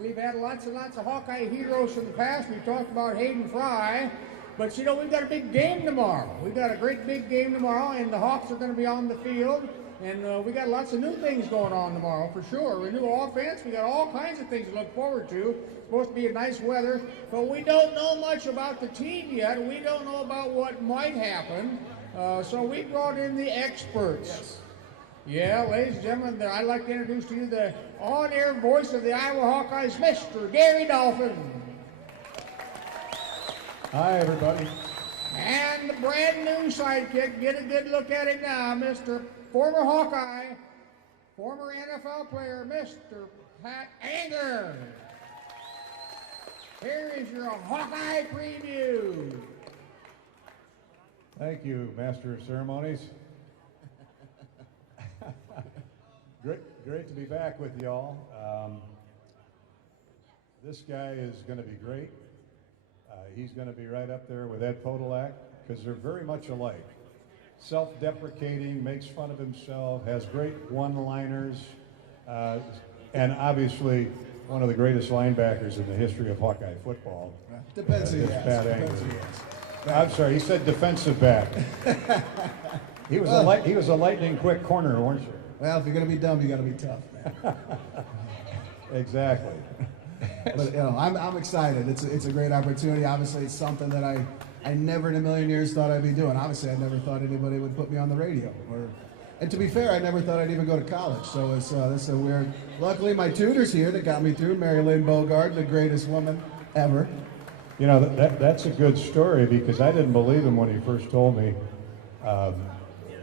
We've had lots and lots of Hawkeye heroes from the past. We talked about Hayden Fry. But, you know, we've got a big game tomorrow. We've got a great big game tomorrow, and the Hawks are going to be on the field. And we got lots of new things going on tomorrow, for sure. A new offense. We got all kinds of things to look forward to. It's supposed to be a nice weather. But we don't know much about the team yet. We don't know about what might happen. So we brought in the experts. Yes. Yeah, ladies and gentlemen, I'd like to introduce to you the on-air voice of the Iowa Hawkeyes, Mr. Gary Dolphin. Hi, everybody. And the brand new sidekick, get a good look at him now, Mr. Former Hawkeye, former NFL player, Mr. Pat Angerer. Here is your Hawkeye preview. Thank you, Master of Ceremonies. Great to be back with y'all. This guy is going to be great. He's going to be right up there with Ed Podolak because they're very much alike. Self-deprecating, makes fun of himself, has great one-liners, and obviously one of the greatest linebackers in the history of Hawkeye football. Depends who you ask. Pat Depends Angerer. who you ask. I'm sorry, he said defensive back. He was a lightning quick corner, weren't you? Well, if you're going to be dumb, you got to be tough, man. Exactly. But, you know, I'm excited. It's a great opportunity. Obviously, it's something that I never in a million years thought I'd be doing. Obviously, I never thought anybody would put me on the radio. And to be fair, I never thought I'd even go to college. So this is a weird. Luckily, my tutor's here that got me through. Mary Lynn Bogard, the greatest woman ever. You know, that's a good story because I didn't believe him when he first told me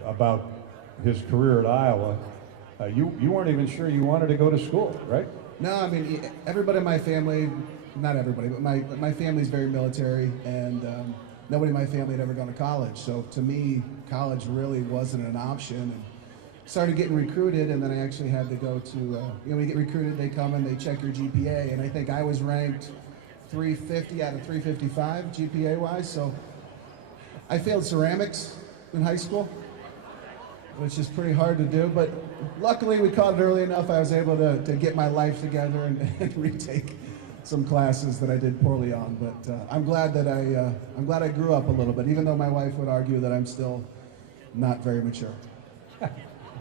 about his career at Iowa. You weren't even sure you wanted to go to school, right? No, I mean, everybody in my family, not everybody, but my family's very military, and nobody in my family had ever gone to college. So to me, college really wasn't an option. And started getting recruited, and then I actually had to go to, when you get recruited, they come and they check your GPA, and I think I was ranked 350 out of 355 GPA-wise, so I failed ceramics in high school, which is pretty hard to do, but luckily we caught it early enough. I was able to get my life together and retake some classes that I did poorly on. But I'm glad that I grew up a little bit, even though my wife would argue that I'm still not very mature.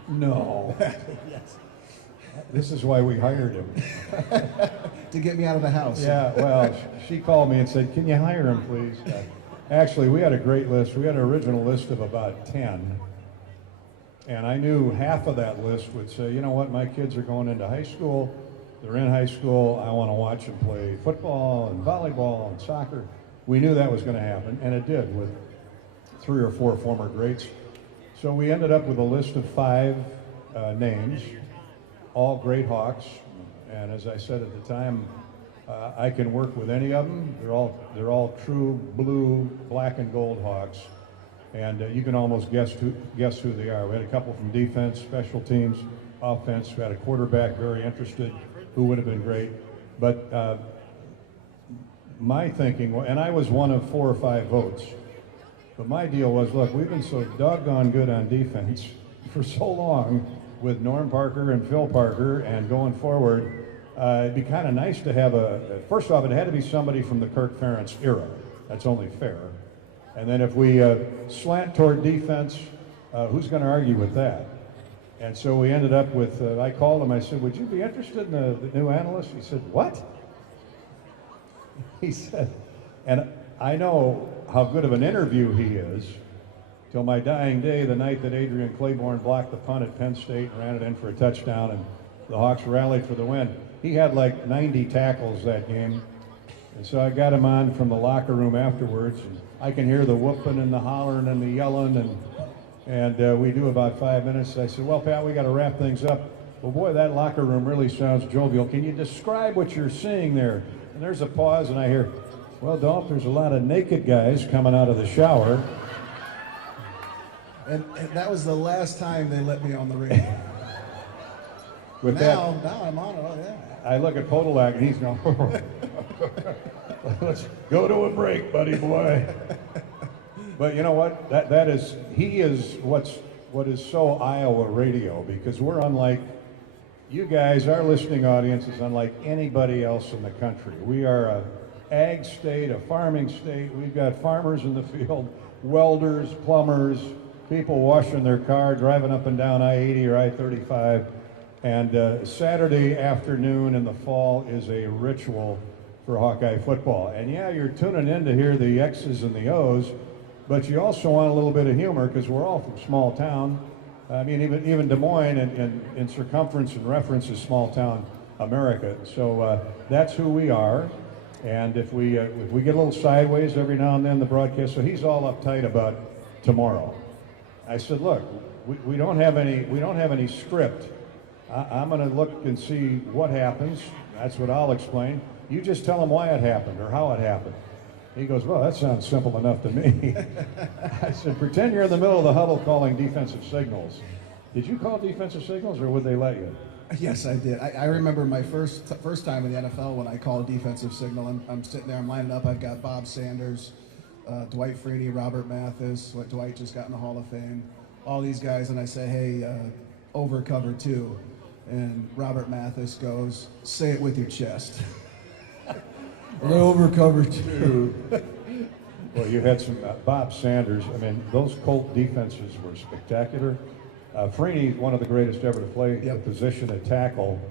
No. Yes. This is why we hired him. To get me out of the house. Yeah, well, she called me and said, "Can you hire him, please?" Actually, we had a great list. We had an original list of about 10. And I knew half of that list would say, you know what, my kids are going into high school. They're in high school. I want to watch them play football and volleyball and soccer. We knew that was going to happen, and it did with 3 or 4 former greats. So we ended up with a list of 5 names, all great Hawks. And as I said at the time, I can work with any of them. They're all true blue, black and gold Hawks. And you can almost guess who they are. We had a couple from defense, special teams, offense. We had a quarterback very interested who would have been great. But my thinking, and I was one of 4 or 5 votes, but my deal was, look, we've been so doggone good on defense for so long with Norm Parker and Phil Parker, and going forward, it'd be kind of nice to have first off, it had to be somebody from the Kirk Ferentz era. That's only fair. And then if we slant toward defense, who's going to argue with that? And so we ended up with, I called him, I said, would you be interested in the new analyst? He said, what? He said, and I know how good of an interview he is, till my dying day, the night that Adrian Claiborne blocked the punt at Penn State and ran it in for a touchdown, and the Hawks rallied for the win. He had like 90 tackles that game. And so I got him on from the locker room afterwards, and I can hear the whooping and the hollering and the yelling, and we do about 5 minutes. I said, well, Pat, we got to wrap things up. Well, boy, that locker room really sounds jovial. Can you describe what you're seeing there? And there's a pause, and I hear, well, Dolph, there's a lot of naked guys coming out of the shower. And that was the last time they let me on the radio. Now I'm on it. Oh, yeah. I look at Podolak, and he's going, let's go to a break, buddy boy. But you know what? He is what is so Iowa radio, because we're unlike You guys, our listening audience is unlike anybody else in the country. We are a ag state, a farming state. We've got farmers in the field, welders, plumbers, people washing their car, driving up and down I-80 or I-35. And Saturday afternoon in the fall is a ritual for Hawkeye football. And yeah, you're tuning in to hear the X's and the O's, but you also want a little bit of humor because we're all from small town. I mean, even Des Moines in circumference and reference is small town America. So that's who we are. And if we get a little sideways every now and then, the broadcast, so he's all uptight about tomorrow. I said, look, we don't have any script. I'm going to look and see what happens. That's what I'll explain. You just tell him why it happened or how it happened. He goes, well, that sounds simple enough to me. I said, pretend you're in the middle of the huddle calling defensive signals. Did you call defensive signals or would they let you? Yes, I did. I remember my first time in the NFL when I called a defensive signal. I'm sitting there, I'm lining up. I've got Bob Sanders, Dwight Freeney, Robert Mathis. Dwight just got in the Hall of Fame. All these guys, and I say, hey, over cover 2. And Robert Mathis goes, say it with your chest. Over cover 2. Well, you had some Bob Sanders. I mean, those Colt defenses were spectacular. Freeney, one of the greatest ever to play the position at tackle.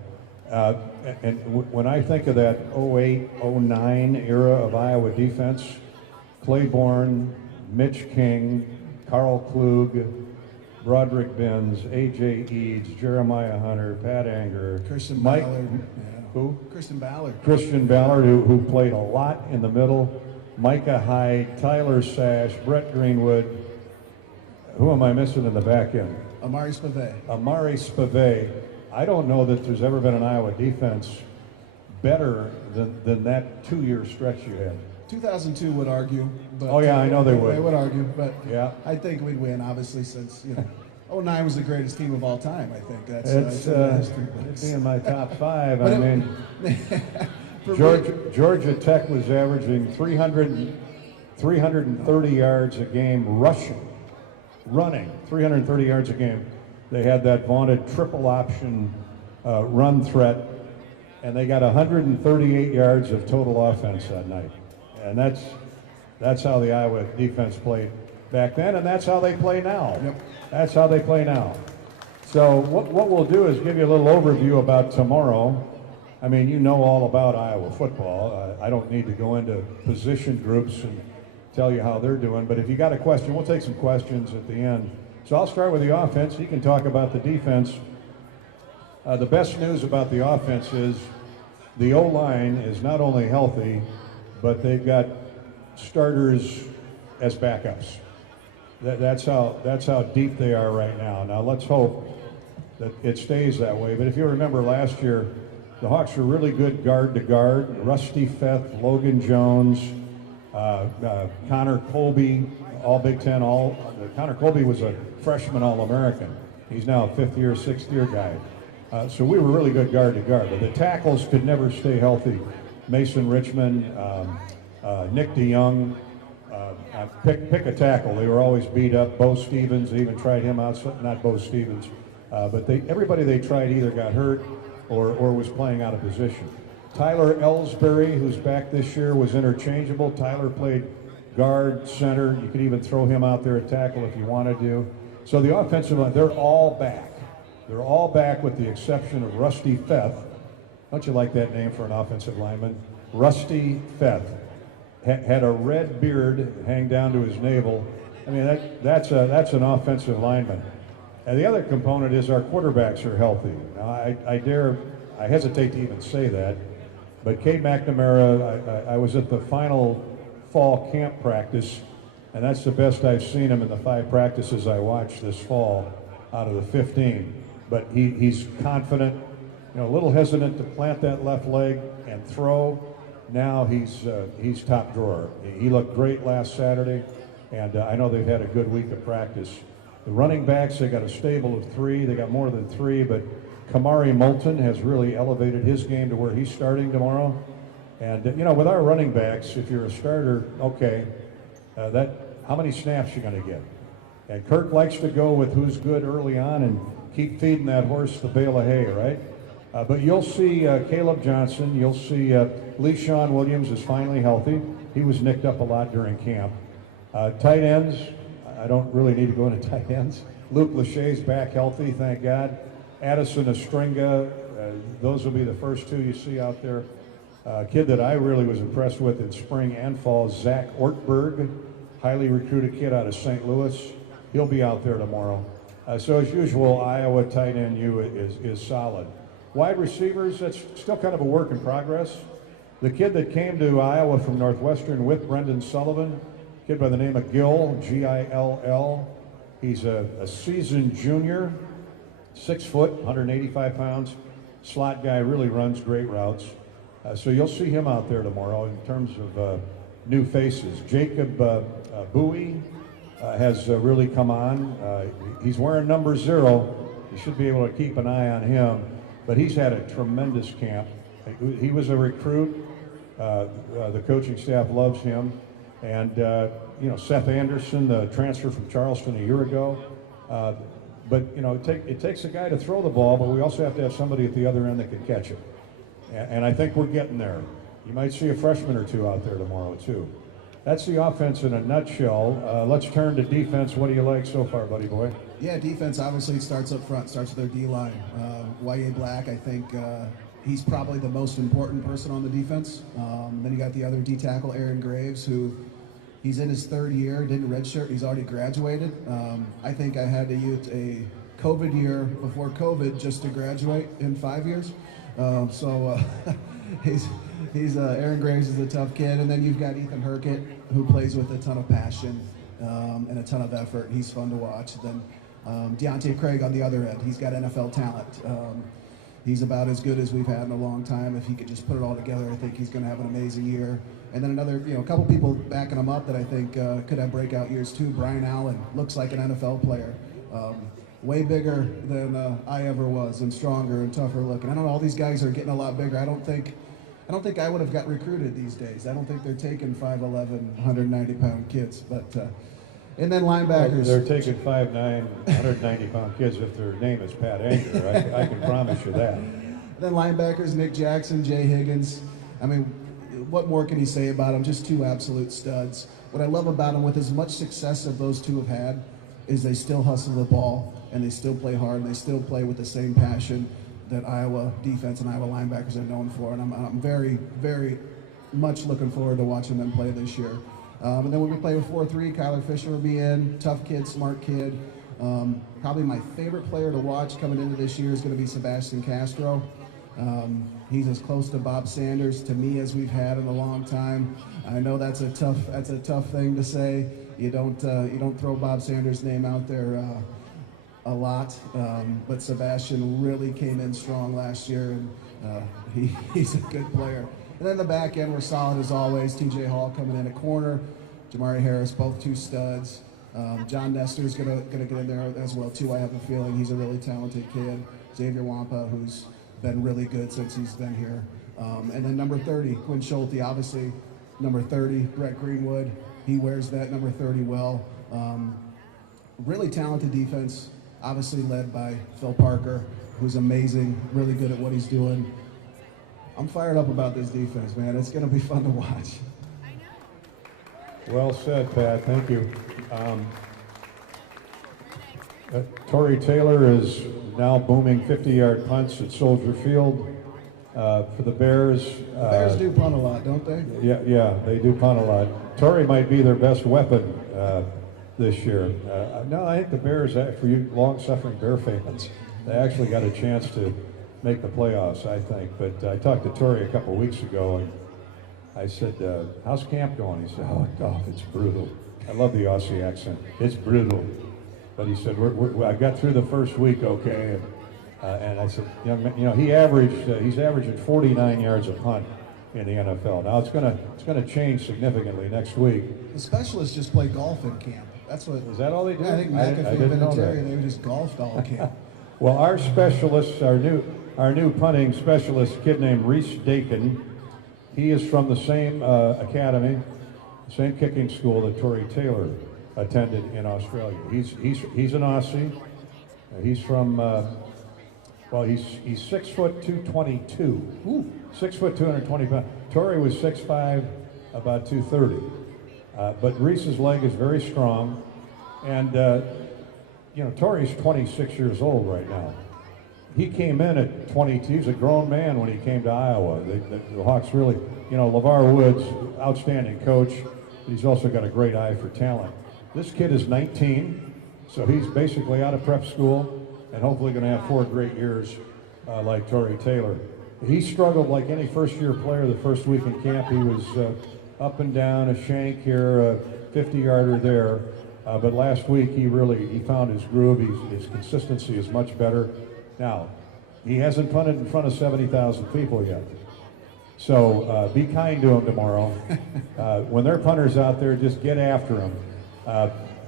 When I think of that 08, 09 era of Iowa defense, Claiborne, Mitch King, Carl Klug, Broderick Benz, A.J. Eads, Jeremiah Hunter, Pat Angerer, Christian Mike, Ballard. who? Christian Ballard. Christian Ballard, who played a lot in the middle. Micah Hyde, Tyler Sash, Brett Greenwood. Who am I missing in the back end? Amari Spivey. Amari Spivey. I don't know that there's ever been an Iowa defense better than that 2-year stretch you had. 2002 would argue. But, oh yeah, I know they would. They would argue, but yeah. I think we'd win, obviously, since 09 was the greatest team of all time. I think that's it'd be in my top 5. But I mean, Georgia Tech was averaging 330 yards a game running 330 yards a game. They had that vaunted triple option run threat, and they got 138 yards of total offense that night. And that's how the Iowa defense played back then, and that's how they play now. Yep. That's how they play now. So what we'll do is give you a little overview about tomorrow. I mean, you know all about Iowa football. I don't need to go into position groups and tell you how they're doing, but if you got a question, we'll take some questions at the end. So I'll start with the offense. You can talk about the defense. The best news about the offense is the O-line is not only healthy, but they've got starters as backups. That's how deep they are right now. Now let's hope that it stays that way. But if you remember last year, the Hawks were really good guard to guard. Rusty Feth, Logan Jones, Connor Colby, all Big Ten. Connor Colby was a freshman All-American. He's now a 5th year, 6th year guy. So we were really good guard to guard. But the tackles could never stay healthy. Mason Richmond, Nick DeYoung, pick a tackle. They were always beat up. Bo Stevens, they even tried him out. Not Bo Stevens, but everybody they tried either got hurt or was playing out of position. Tyler Ellsbury, who's back this year, was interchangeable. Tyler played guard, center. You could even throw him out there at tackle if you wanted to. So the offensive line, they're all back. They're all back with the exception of Rusty Feth. Don't you like that name for an offensive lineman? Rusty Feth. Had a red beard hang down to his navel. I mean, that's an offensive lineman. And the other component is our quarterbacks are healthy. Now, I hesitate to even say that, but Cade McNamara, I was at the final fall camp practice, and that's the best I've seen him in the 5 practices I watched this fall out of the 15. But he's confident, a little hesitant to plant that left leg and throw. Now he's top drawer. He looked great last Saturday, and I know they've had a good week of practice. The running backs, they got a stable of 3. They got more than 3, but Kamari Moulton has really elevated his game to where he's starting tomorrow. And, with our running backs, if you're a starter, okay, how many snaps you going to get? And Kirk likes to go with who's good early on and keep feeding that horse the bale of hay, right? But you'll see Caleb Johnson, you'll see Lee Sean Williams is finally healthy. He was nicked up a lot during camp. Tight ends, I don't really need to go into tight ends. Luke Lachey's back healthy, thank God. Addison Estringa, those will be the first two you see out there. Kid that I really was impressed with in spring and fall, Zach Ortberg, highly recruited kid out of St. Louis. He'll be out there tomorrow. So as usual, Iowa tight end U is solid. Wide receivers, that's still kind of a work in progress. The kid that came to Iowa from Northwestern with Brendan Sullivan, kid by the name of Gill, Gill. He's a seasoned junior, 6 foot, 185 pounds. Slot guy, really runs great routes. So you'll see him out there tomorrow in terms of new faces. Jacob Bowie has really come on. He's wearing number 0. You should be able to keep an eye on him. But he's had a tremendous camp. He was a recruit. The coaching staff loves him. And, Seth Anderson, the transfer from Charleston a year ago. But it takes a guy to throw the ball, but we also have to have somebody at the other end that can catch it. And I think we're getting there. You might see a freshman or two out there tomorrow, too. That's the offense in a nutshell. Let's turn to defense. What do you like so far, buddy boy? Yeah, defense obviously starts up front, starts with their D-line. Y.A. Black, I think he's probably the most important person on the defense. Then you got the other D-tackle, Aaron Graves, who he's in his 3rd year, didn't redshirt, he's already graduated. I think I had to use a COVID year before COVID just to graduate in 5 years. Aaron Graves is a tough kid, and then you've got Ethan Herkett, who plays with a ton of passion and a ton of effort. He's fun to watch. Then Deontay Craig on the other end, he's got NFL talent. He's about as good as we've had in a long time. If he could just put it all together, I think he's going to have an amazing year. And then a couple people backing him up that I think could have breakout years too. Brian Allen looks like an NFL player. Way bigger than I ever was, and stronger and tougher looking. I don't know, all these guys are getting a lot bigger. I don't think I would have got recruited these days. I don't think they're taking 5'11", 190-pound kids. But and then linebackers. They're taking 5'9", 190-pound kids if their name is Pat Angerer. I can promise you that. Then linebackers, Nick Jackson, Jay Higgins. I mean, what more can you say about them? Just two absolute studs. What I love about them, with as much success as those two have had, is they still hustle the ball, and they still play hard, and they still play with the same passion that Iowa defense and Iowa linebackers are known for. And I'm very, very much looking forward to watching them play this year. And then when we play with 4-3, Kyler Fisher will be in. Tough kid, smart kid. Probably my favorite player to watch coming into this year is going to be Sebastian Castro. He's as close to Bob Sanders to me as we've had in a long time. I know that's a tough thing to say. You don't throw Bob Sanders' name out there a lot, but Sebastian really came in strong last year, and he's a good player. And then the back end, we're solid as always. T.J. Hall coming in at corner, Jamari Harris, both two studs. John Nestor's gonna get in there as well too. I have a feeling he's a really talented kid. Xavier Wampa, who's been really good since he's been here. And then number 30, Quinn Schulte, obviously. Number 30, Brett Greenwood. He wears that number 30 well. Really talented defense, obviously led by Phil Parker, who's amazing, really good at what he's doing. I'm fired up about this defense, man. It's going to be fun to watch. Well said, Pat. Thank you. Torrey Taylor is now booming 50-yard punts at Soldier Field for the Bears. The Bears do punt a lot, don't they? Yeah, they do punt a lot. Torrey might be their best weapon this year. No, I think the Bears, for you long-suffering Bear fans, they actually got a chance to make the playoffs, I think. But I talked to Torrey a couple weeks ago, and I said, how's camp going? He said, oh, it's brutal. I love the Aussie accent. It's brutal. But he said, I got through the first week okay. And I said, he's averaging 49 yards a punt in the NFL. Now it's gonna change significantly next week. The specialists just play golf in camp. That's what. Is that all they do? Yeah, I think McAfee and Vinatieri, they just golfed all camp. Well, our specialist, our new punting specialist, a kid named Reese Dakin, he is from the same academy, same kicking school that Torrey Taylor attended in Australia. He's an Aussie. He's from Well, he's 6 foot 222. Ooh. 6 foot 220 pounds. Torrey was 6'5", about 230. But Reese's leg is very strong, and you know, Torrey's 26 years old right now. He came in at 22. He was a grown man when he came to Iowa. The Hawks really, you know, LeVar Woods, outstanding coach, but he's also got a great eye for talent. This kid is 19, so he's basically out of prep school and hopefully going to have 4 great years like Torrey Taylor. He struggled like any first-year player the first week in camp. He was up and down, a shank here, a 50-yarder there. But last week he found his groove. His consistency is much better. Now, he hasn't punted in front of 70,000 people yet. So be kind to him tomorrow. When there are punters out there, just get after them.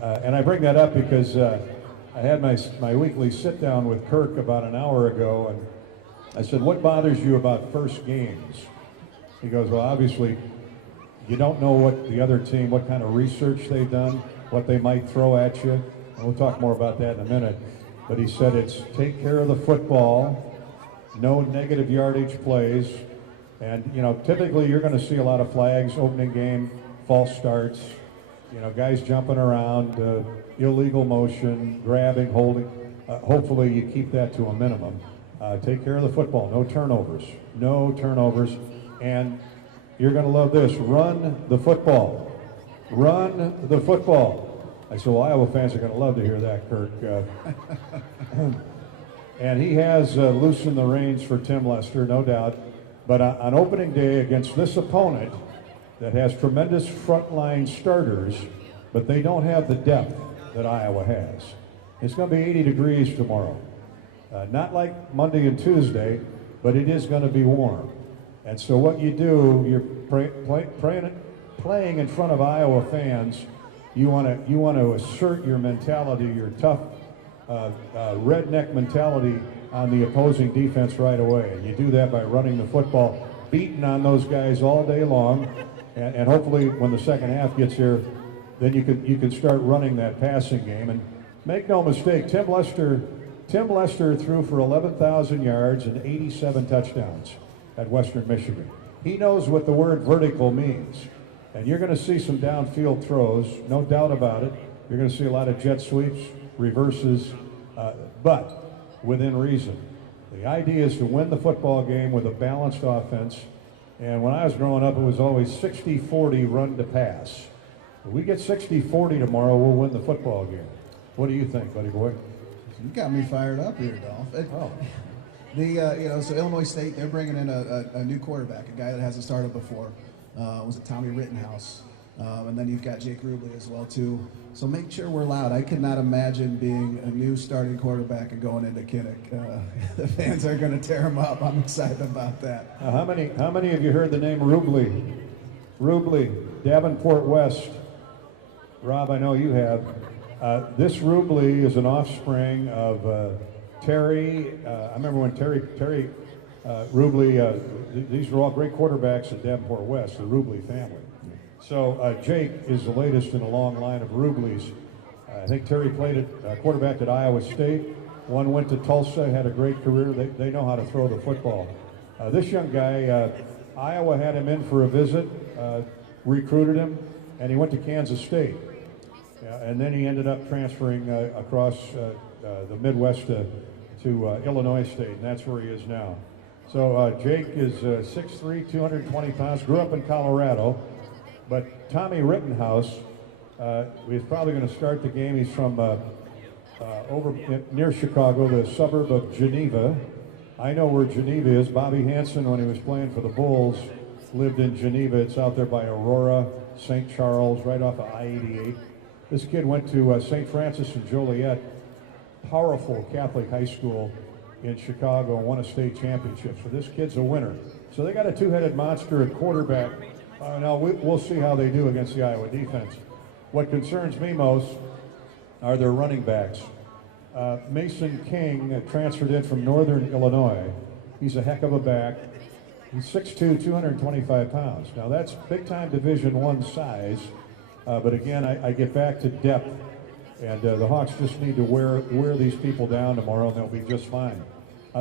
And I bring that up because I had my weekly sit down with Kirk about an hour ago, and I said, what bothers you about first games? He goes, well, obviously, you don't know what the other team, what kind of research they've done, what they might throw at you. And we'll talk more about that in a minute. But he said it's take care of the football, no negative yardage plays, and, you know, typically you're going to see a lot of flags, opening game, false starts, you know, guys jumping around, illegal motion, grabbing, holding. Hopefully you keep that to a minimum. Take care of the football, no turnovers, and you're going to love this, run the football. Run the football. I said, well, Iowa fans are going to love to hear that, Kirk. And he has loosened the reins for Tim Lester, no doubt. But on opening day against this opponent that has tremendous frontline starters, but they don't have the depth that Iowa has. It's going to be 80 degrees tomorrow. Not like Monday and Tuesday, but it is going to be warm. And so what you do, you're playing in front of Iowa fans. You want to assert your mentality, your tough redneck mentality on the opposing defense right away. And you do that by running the football, beating on those guys all day long, and hopefully when the second half gets here, then you can start running that passing game. And make no mistake, Tim Lester threw for 11,000 yards and 87 touchdowns at Western Michigan. He knows what the word vertical means. And you're going to see some downfield throws, no doubt about it. You're going to see a lot of jet sweeps, reverses, but within reason. The idea is to win the football game with a balanced offense. And when I was growing up, it was always 60-40 run to pass. If we get 60-40 tomorrow, we'll win the football game. What do you think, buddy boy? You got me fired up here, Dolph. So Illinois State, they're bringing in a new quarterback, a guy that hasn't started before. Was it Tommy Rittenhouse? And then you've got Jake Rubley as well, too. So make sure we're loud. I could not imagine being a new starting quarterback and going into Kinnick. The fans are going to tear him up. I'm excited about that. How many of you heard the name Rubley? Rubley, Davenport West. Rob, I know you have. This Rubley is an offspring of Terry. I remember when Terry Rubley, these were all great quarterbacks at Davenport West, the Rubley family. So Jake is the latest in a long line of Rubleys. I think Terry played at quarterback at Iowa State. One went to Tulsa, had a great career. They know how to throw the football. This young guy, Iowa had him in for a visit, recruited him, and he went to Kansas State. And then he ended up transferring across the Midwest to Illinois State, and that's where he is now. So Jake is 6'3", 220 pounds, grew up in Colorado. But Tommy Rittenhouse is probably going to start the game. He's from over near Chicago, the suburb of Geneva. I know where Geneva is. Bobby Hansen, when he was playing for the Bulls, lived in Geneva. It's out there by Aurora, St. Charles, right off of I-88. This kid went to St. Francis and Joliet, powerful Catholic high school in Chicago, and won a state championship. So this kid's a winner. So they got a two-headed monster at quarterback. Now we'll see how they do against the Iowa defense. What concerns me most are their running backs. Mason King transferred in from Northern Illinois. He's a heck of a back. He's 6'2", 225 pounds. Now that's big-time Division I size, but again, I get back to depth, and the Hawks just need to wear these people down tomorrow, and they'll be just fine.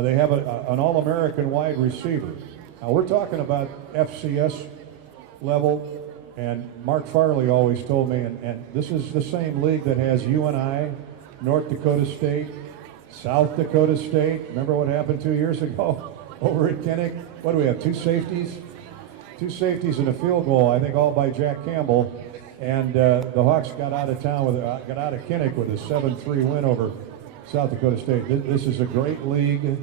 They have an All-American wide receiver. Now we're talking about FCS level, and Mark Farley always told me, and this is the same league that has UNI, North Dakota State, South Dakota State. Remember what happened 2 years ago over at Kinnick? What do we have, two safeties? Two safeties and a field goal, I think all by Jack Campbell. And the Hawks got out of town, got out of Kinnick with a 7-3 win over South Dakota State. This is a great league.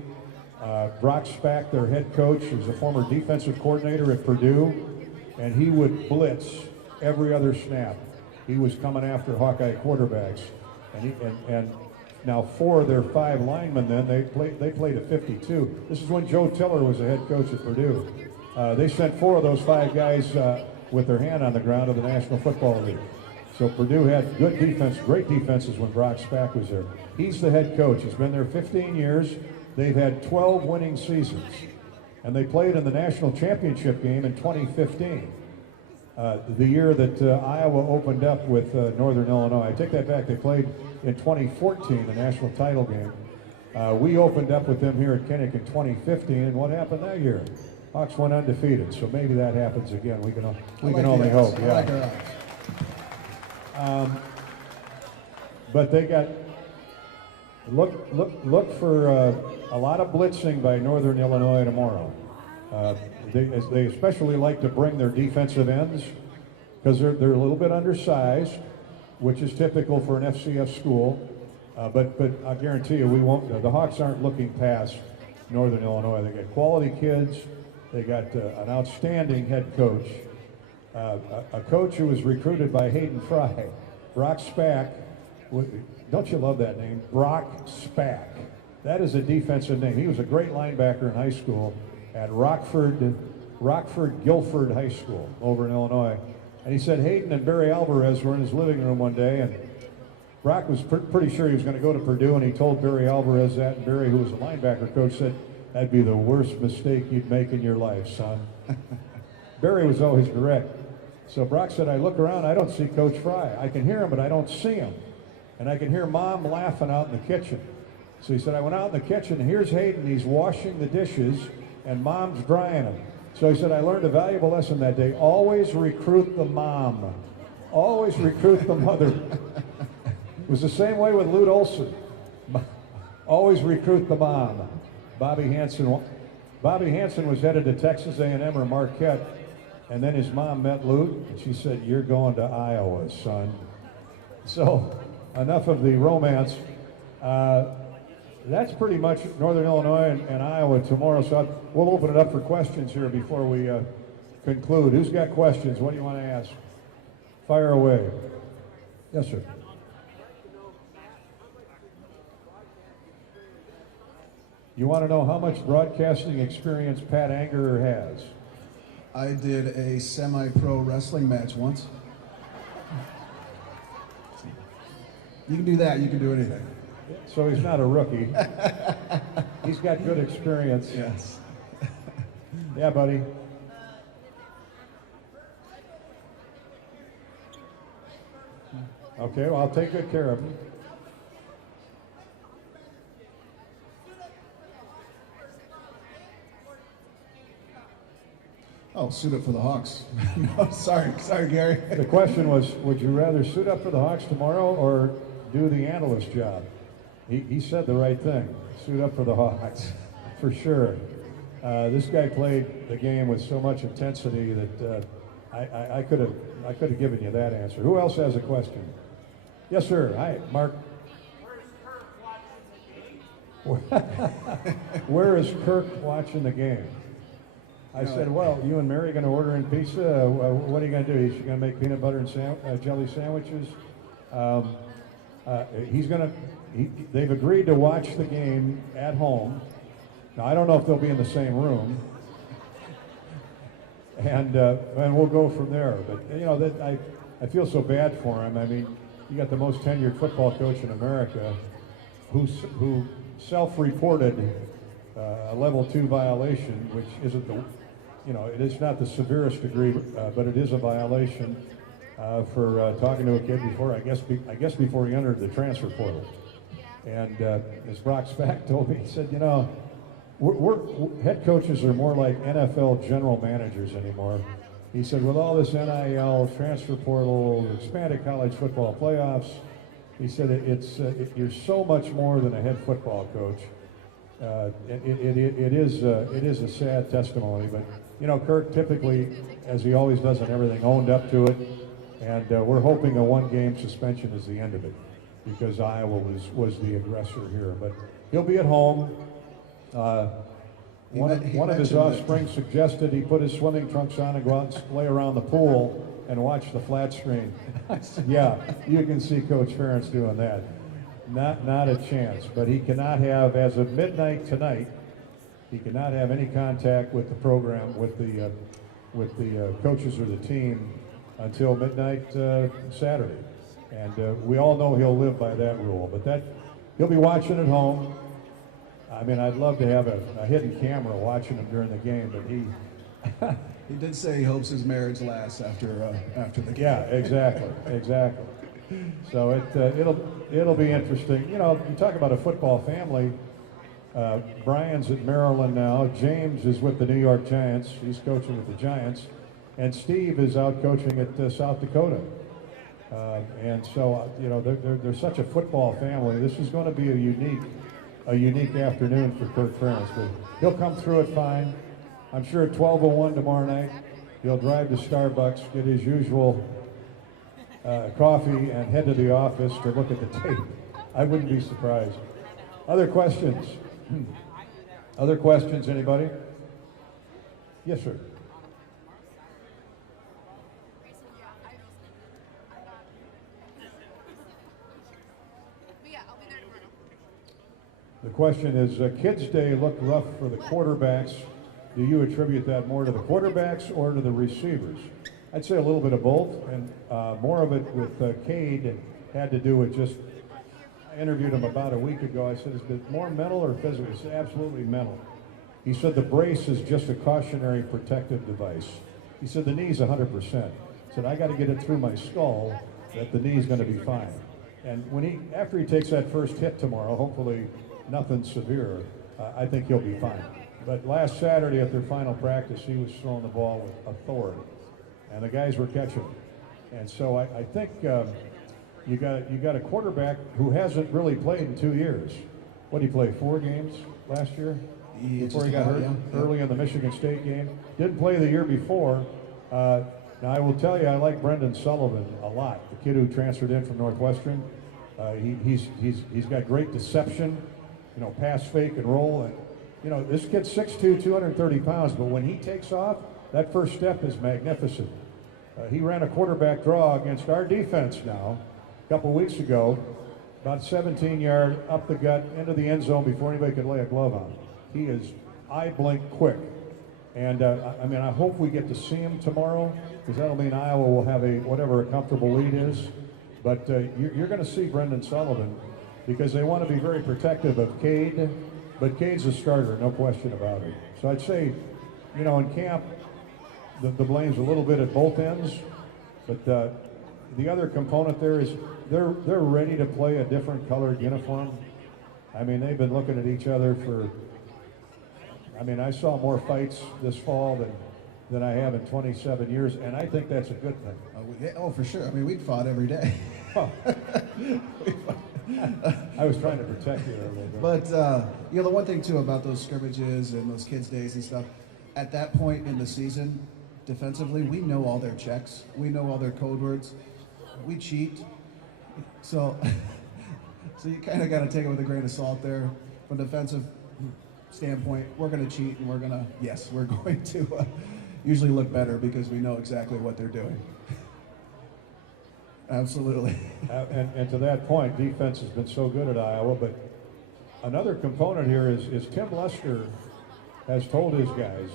Brock Spack, their head coach, is a former defensive coordinator at Purdue, and he would blitz every other snap. He was coming after Hawkeye quarterbacks, and now 4 of their 5 linemen then they played at 52. This is when Joe Tiller was the head coach at Purdue. They sent 4 of those 5 guys with their hand on the ground of the National Football League. So Purdue had good defense, great defenses when Brock Spack was there. He's the head coach. He's been there 15 years. They've had 12 winning seasons. And they played in the national championship game in 2015, the year that Iowa opened up with Northern Illinois. I take that back. They played in 2014, the national title game. We opened up with them here at Kinnick in 2015, and what happened that year? Hawks went undefeated, so maybe that happens again. We can only hope. I like our odds. But they got look for a lot of blitzing by Northern Illinois tomorrow. They especially like to bring their defensive ends because they're a little bit undersized, which is typical for an FCS school. But I guarantee you, we won't. The Hawks aren't looking past Northern Illinois. They got quality kids. They got an outstanding head coach, a coach who was recruited by Hayden Fry, Brock Spack. Don't you love that name, Brock Spack? That is a defensive name. He was a great linebacker in high school at Rockford Guilford High School over in Illinois. And he said Hayden and Barry Alvarez were in his living room one day, and Brock was pretty sure he was going to go to Purdue, and he told Barry Alvarez that, and Barry, who was a linebacker coach, said, "That'd be the worst mistake you'd make in your life, son." Barry was always direct. So Brock said, "I look around, I don't see Coach Fry. I can hear him, but I don't see him. And I can hear Mom laughing out in the kitchen." So he said, "I went out in the kitchen, and here's Hayden. He's washing the dishes, and Mom's drying them." So he said, "I learned a valuable lesson that day. Always recruit the mom. Always recruit the mother." It was the same way with Lute Olson. Always recruit the mom. Bobby Hansen was headed to Texas A&M or Marquette, and then his mom met Lute, and she said, "You're going to Iowa, son." So enough of the romance. That's pretty much Northern Illinois and Iowa tomorrow. So we'll open it up for questions here before we conclude. Who's got questions? What do you want to ask? Fire away. Yes, sir. You want to know how much broadcasting experience Pat Angerer has? I did a semi-pro wrestling match once. You can do that, you can do anything. So he's not a rookie. He's got good experience. Yes. Yeah, buddy. Okay, well, I'll take good care of him. Oh, suit up for the Hawks. No, sorry, Gary. The question was, would you rather suit up for the Hawks tomorrow or do the analyst job? He said the right thing. Suit up for the Hawks, for sure. This guy played the game with so much intensity that I could have given you that answer. Who else has a question? Yes, sir. Hi, Mark. Where is Kirk watching the game? I said, well, you and Mary are going to order in pizza. What are you going to do? Is she going to make peanut butter and jelly sandwiches? They've agreed to watch the game at home. Now, I don't know if they'll be in the same room. And we'll go from there. But, you know, I feel so bad for him. I mean, you got the most tenured football coach in America who self-reported a level 2 violation, which isn't the, you know, it is not the severest degree, but it is a violation for talking to a kid before, I guess before he entered the transfer portal. And as Brock Spack told me, he said, you know, head coaches are more like NFL general managers anymore. He said, with all this NIL, transfer portal, expanded college football playoffs, he said you're so much more than a head football coach. It is a sad testimony, but you know, Kirk typically, as he always does in everything, owned up to it, and we're hoping a one-game suspension is the end of it, because Iowa was the aggressor here. But he'll be at home. One of his offspring suggested he put his swimming trunks on and go out and play around the pool and watch the flat screen. Yeah, you can see Coach Ferentz doing that. Not a chance. But he cannot have, as of midnight tonight, he cannot have any contact with the program, with the coaches or the team until midnight Saturday. And we all know he'll live by that rule. But he'll be watching at home. I mean, I'd love to have a hidden camera watching him during the game, but he he did say he hopes his marriage lasts after the game. Yeah, exactly. So it'll be interesting. You know, you talk about a football family. Brian's at Maryland now. James is with the New York Giants. He's coaching with the Giants, and Steve is out coaching at South Dakota. And so you know, they're such a football family. This is going to be a unique afternoon for Kirk Ferentz, but he'll come through it fine. I'm sure at 12:01 tomorrow night, he'll drive to Starbucks, get his usual coffee, and head to the office to look at the tape. I wouldn't be surprised. Other questions? Other questions, anybody? Yes, sir. The question is, Kids Day looked rough for the quarterbacks. Do you attribute that more to the quarterbacks or to the receivers? I'd say a little bit of both, and more of it with Cade had to do with just, I interviewed him about a week ago. I said, is it more mental or physical? He said, absolutely mental. He said the brace is just a cautionary protective device. He said the knee's 100%. He said, I got to get it through my skull that the knee's going to be fine. And after he takes that first hit tomorrow, hopefully nothing severe, I think he'll be fine. But last Saturday at their final practice, he was throwing the ball with authority, and the guys were catching him. And so I think you got a quarterback who hasn't really played in 2 years. What did he play, 4 games last year? Before he got hurt early in the Michigan State game. Didn't play the year before. Now I will tell you, I like Brendan Sullivan a lot, the kid who transferred in from Northwestern. He's got great deception, you know, pass, fake, and roll. And you know, this kid's 6'2", 230 pounds, but when he takes off, that first step is magnificent. He ran a quarterback draw against our defense now, a couple weeks ago, about 17-yard up the gut into the end zone before anybody could lay a glove on him. He is eye-blink quick. And I mean, I hope we get to see him tomorrow, because that'll mean Iowa will have whatever a comfortable lead is. But you're going to see Brendan Sullivan, because they want to be very protective of Cade, but Cade's a starter, no question about it. So I'd say, you know, in camp, the blame's a little bit at both ends, but the other component there is they're ready to play a different colored uniform. I mean, they've been looking at each other I saw more fights this fall than I have in 27 years, and I think that's a good thing. Oh, for sure. I mean, we'd fought every day. Oh. I was trying to protect you there a little bit. But, you know, the one thing, too, about those scrimmages and those kids' days and stuff, at that point in the season, defensively, we know all their checks. We know all their code words. We cheat. So you kind of got to take it with a grain of salt there. From a defensive standpoint, we're going to cheat, and we're going to usually look better because we know exactly what they're doing. Absolutely. And to that point, defense has been so good at Iowa, but another component here is Tim Lester has told his guys,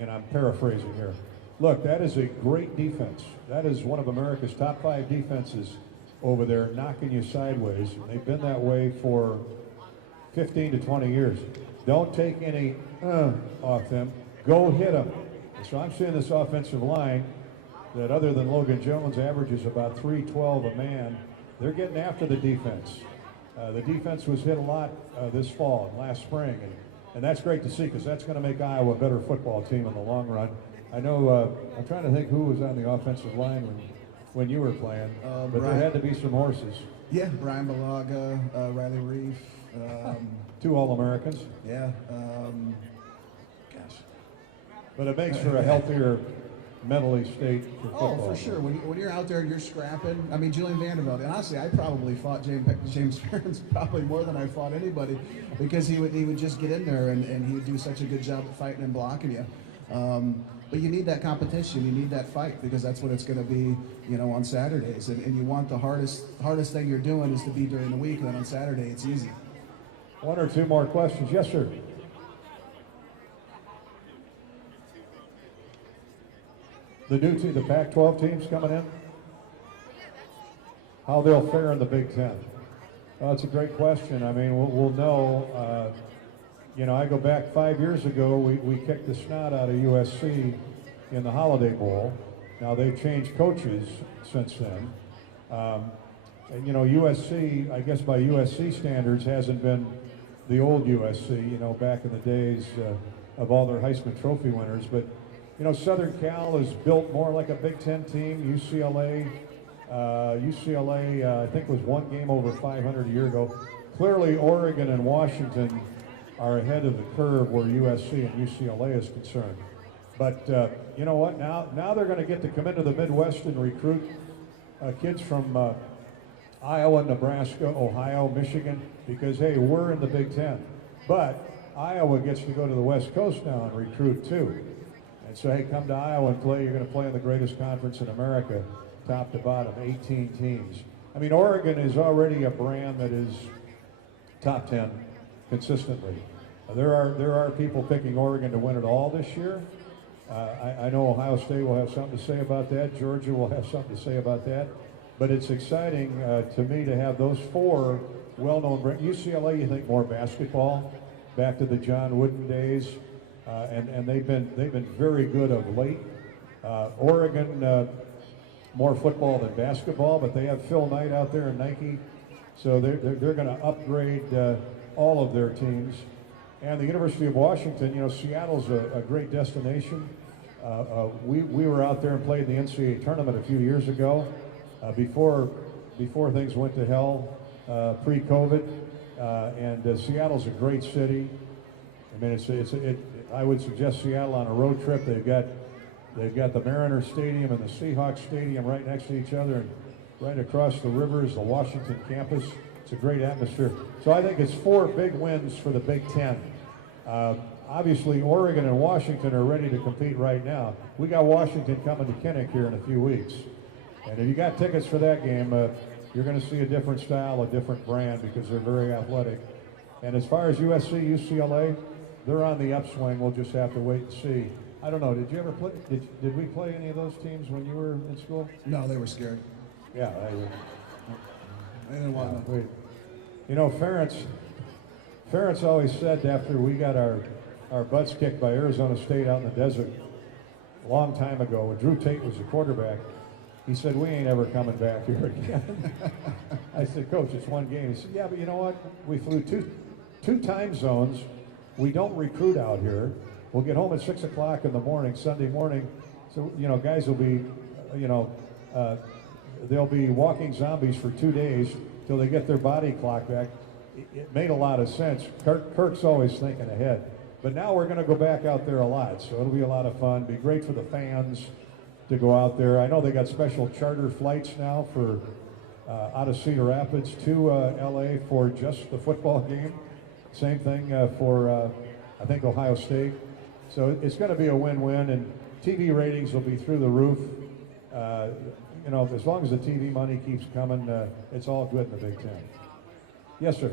and I'm paraphrasing here, look, that is a great defense. That is one of America's top 5 defenses over there, knocking you sideways. They've been that way for 15 to 20 years. Don't take any off them. Go hit them. So I'm seeing this offensive line that, other than Logan Jones, averages about 312 a man. They're getting after the defense. The defense was hit a lot this fall and last spring, and And that's great to see because that's going to make Iowa a better football team in the long run. I know, I'm trying to think who was on the offensive line when you were playing, but there had to be some horses. Yeah, Brian Balaga, Riley Reef. 2 All-Americans. Yeah. But it makes for a healthier mentally state for football. Oh, for sure. When you're out there and you're scrapping, I mean, Julian Vanderbilt, and honestly, I probably fought James Ferentz probably more than I fought anybody, because he would just get in there and he would do such a good job at fighting and blocking you. But you need that competition, you need that fight, because that's what it's going to be, you know, on Saturdays. And you want the hardest thing you're doing is to be during the week, and then on Saturday it's easy. 1 or 2 more questions. Yes, sir. The new team, the Pac-12 teams coming in, how they'll fare in the Big Ten? Well, that's a great question. I mean, we'll know. You know, I go back 5 years ago, we kicked the snot out of USC in the Holiday Bowl. Now, they've changed coaches since then. And, you know, USC, I guess by USC standards, hasn't been the old USC, you know, back in the days of all their Heisman Trophy winners. But you know, Southern Cal is built more like a Big Ten team. UCLA, I think was 1 game over 500 a year ago. Clearly, Oregon and Washington are ahead of the curve where USC and UCLA is concerned. But you know what? Now they're going to get to come into the Midwest and recruit kids from Iowa, Nebraska, Ohio, Michigan, because hey, we're in the Big Ten. But Iowa gets to go to the West Coast now and recruit too. And so, hey, come to Iowa and play. You're going to play in the greatest conference in America, top to bottom, 18 teams. I mean, Oregon is already a brand that is top 10 consistently. There are people picking Oregon to win it all this year. I know Ohio State will have something to say about that. Georgia will have something to say about that. But it's exciting to me to have those 4 well-known brands. UCLA, you think more basketball, back to the John Wooden days. And they've been very good of late. Oregon, more football than basketball, but they have Phil Knight out there in Nike, so they're going to upgrade all of their teams. And the University of Washington, you know, Seattle's a great destination. We were out there and played the NCAA tournament a few years ago, before things went to hell, pre-COVID. And Seattle's a great city. I mean, I would suggest Seattle on a road trip. They've got the Mariners Stadium and the Seahawks Stadium right next to each other, and right across the river is the Washington campus. It's a great atmosphere. So I think it's 4 big wins for the Big Ten. Obviously, Oregon and Washington are ready to compete right now. We got Washington coming to Kinnick here in a few weeks. And if you got tickets for that game, you're going to see a different style, a different brand, because they're very athletic. And as far as USC, UCLA, they're on the upswing. We'll just have to wait and see. I don't know. Did you ever play? Did we play any of those teams when you were in school? No, they were scared. Yeah, They didn't want to. You know, Ferentz always said after we got our butts kicked by Arizona State out in the desert a long time ago, when Drew Tate was the quarterback, he said, "We ain't ever coming back here again." I said, "Coach, it's 1 game." He said, "Yeah, but you know what? We flew two time zones. We don't recruit out here. We'll get home at 6 o'clock in the morning, Sunday morning. So, you know, guys will be, you know, they'll be walking zombies for 2 days till they get their body clock back." It made a lot of sense. Kirk's always thinking ahead. But now we're going to go back out there a lot, so it'll be a lot of fun. Be great for the fans to go out there. I know they got special charter flights now for out of Cedar Rapids to LA for just the football game. Same thing for, I think, Ohio State. So it's going to be a win-win, and TV ratings will be through the roof. You know, as long as the TV money keeps coming, it's all good in the Big Ten. Yes, sir.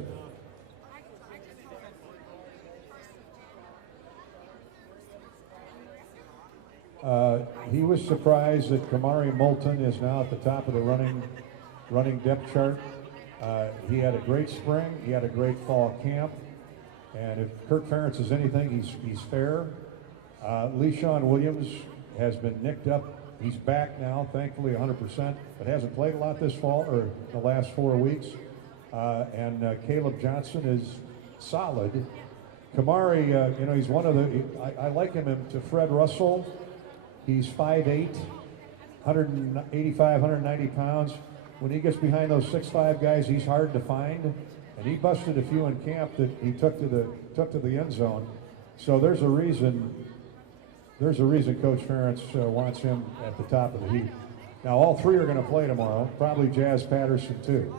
He was surprised that Kamari Moulton is now at the top of the running depth chart. He had a great spring. He had a great fall camp. And if Kirk Ferentz is anything, he's fair. LeSean Williams has been nicked up. He's back now, thankfully 100%, but hasn't played a lot this fall or the last 4 weeks. And Caleb Johnson is solid. Kamari, you know, he's one of the, I liken him to Fred Russell. He's 5'8", 185, 190 pounds. When he gets behind those 6'5" guys, he's hard to find. And he busted a few in camp that he took to the end zone. So there's a reason Coach Ferentz wants him at the top of the heap. Now all three are going to play tomorrow, probably Jazz Patterson too.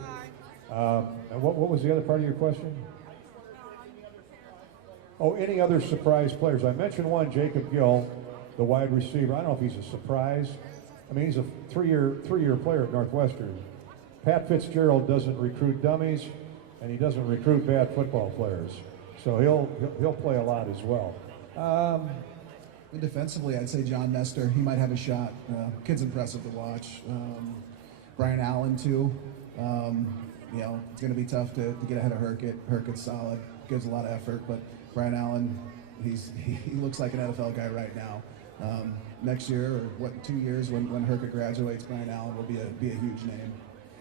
And what was the other part of your question? Oh, any other surprise players? I mentioned one, Jacob Gill, the wide receiver. I don't know if he's a surprise. I mean, he's a three-year player at Northwestern. Pat Fitzgerald doesn't recruit dummies, and he doesn't recruit bad football players. So he'll play a lot as well. Defensively, I'd say John Nestor. He might have a shot. Kid's impressive to watch. Brian Allen too. You know, it's going to be tough to get ahead of Herkett. Herkett's solid, gives a lot of effort, but Brian Allen, he looks like an NFL guy right now. Next year, or 2 years, when Herkett graduates, Brian Allen will be a huge name.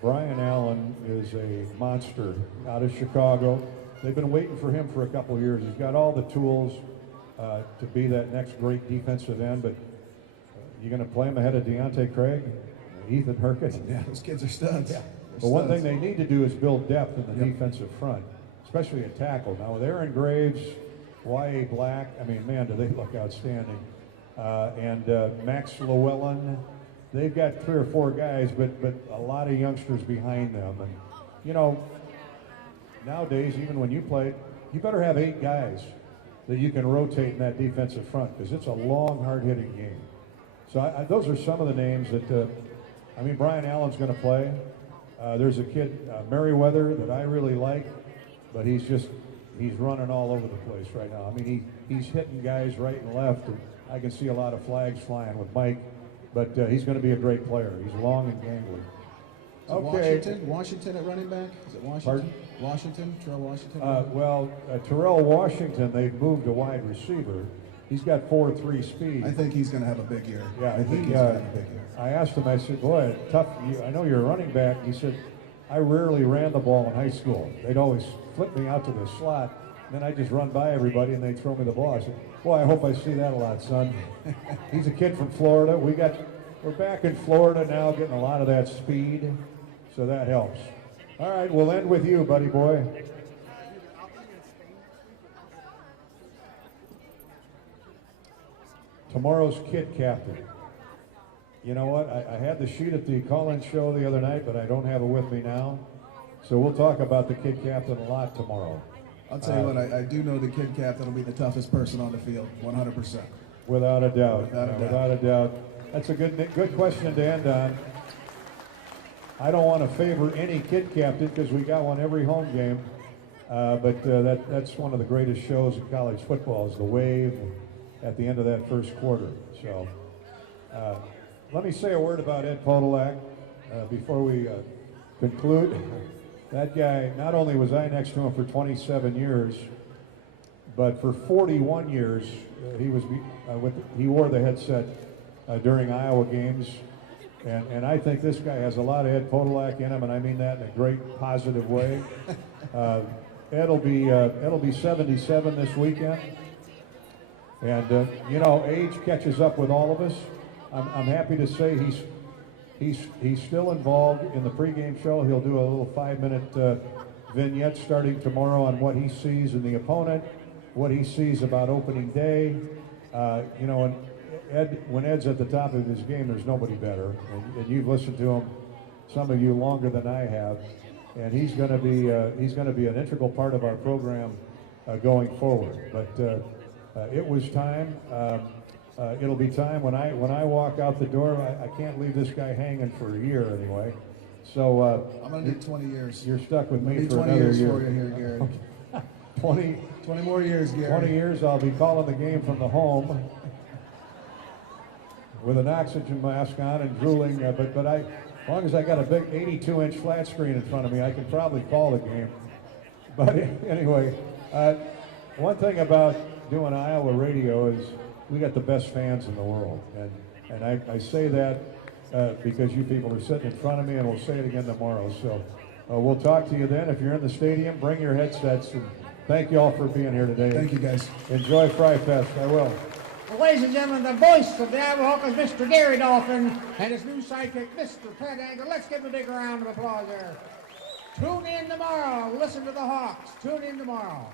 Brian Allen is a monster out of Chicago. They've been waiting for him for a couple of years. He's got all the tools to be that next great defensive end, but you're going to play him ahead of Deontay Craig, Ethan Herkett? Yeah, those kids are studs. Yeah. But one thing they need to do is build depth in the defensive front, especially at tackle. Now with Aaron Graves, Y.A. Black, I mean, man, do they look outstanding. And Max Llewellyn, they've got 3 or 4 guys, but a lot of youngsters behind them. And, you know, nowadays, even when you play, you better have 8 guys that you can rotate in that defensive front, because it's a long, hard-hitting game. So those are some of the names that, I mean, Brian Allen's going to play. There's a kid, Merriweather, that I really like, but he's running all over the place right now. I mean, he's hitting guys right and left, and I can see a lot of flags flying with Mike, but he's going to be a great player. He's long and gangly. Okay. Washington at running back? Is it Washington? Pardon? Washington? Terrell Washington? Well, Terrell Washington, they've moved to wide receiver. He's got 4.3 speed. I think he's going to have a big year. Yeah, I think he's going to have a big year. I asked him, I said, boy, tough. I know you're a running back. He said, I rarely ran the ball in high school. They'd always flip me out to the slot, and then I just run by everybody and they'd throw me the ball. I said, boy, I hope I see that a lot, son. He's a kid from Florida. We're back in Florida now, getting a lot of that speed, so that helps. All right, we'll end with you, buddy boy. Tomorrow's kid captain. You know what? I had the sheet at the call-in show the other night, but I don't have it with me now. So we'll talk about the kid captain a lot tomorrow. I'll tell you what, I do know the kid captain will be the toughest person on the field, 100%. Without a doubt. Without a doubt. That's a good question to end on. I don't want to favor any kid captain because we got one every home game. But that's one of the greatest shows in college football is the wave at the end of that first quarter. So let me say a word about Ed Podolak before we conclude. That guy, not only was I next to him for 27 years, but for 41 years he wore the headset during Iowa games. And I think this guy has a lot of Ed Podolak in him, and I mean that in a great positive way. Ed'll be 77 this weekend. And, you know, age catches up with all of us. I'm happy to say he's still involved in the pregame show. He'll do a little 5-minute vignette starting tomorrow on what he sees in the opponent, what he sees about opening day. You know, when Ed's at the top of his game, there's nobody better. And you've listened to him, some of you, longer than I have. And he's going to be an integral part of our program going forward. But it was time. It'll be time when I walk out the door. I can't leave this guy hanging for a year anyway. So I'm gonna need 20 years. You're stuck with me for 20 another years year. For you here, Gary. 20 more years, Gary. 20 years. I'll be calling the game from the home with an oxygen mask on and drooling. But as long as I got a big 82-inch flat screen in front of me, I can probably call the game. But anyway, one thing about doing Iowa radio is we got the best fans in the world, and I say that because you people are sitting in front of me, and we'll say it again tomorrow. So we'll talk to you then. If you're in the stadium, bring your headsets and Thank you all for being here today. Thank you, guys. Enjoy FRYfest. I will. Well, ladies and gentlemen, the voice of the Iowa Hawkeyes, Mr. Gary Dolphin, and his new sidekick, Mr. Pat Angerer. Let's give him a big round of applause there. Tune in tomorrow. Listen to the Hawks. Tune in tomorrow.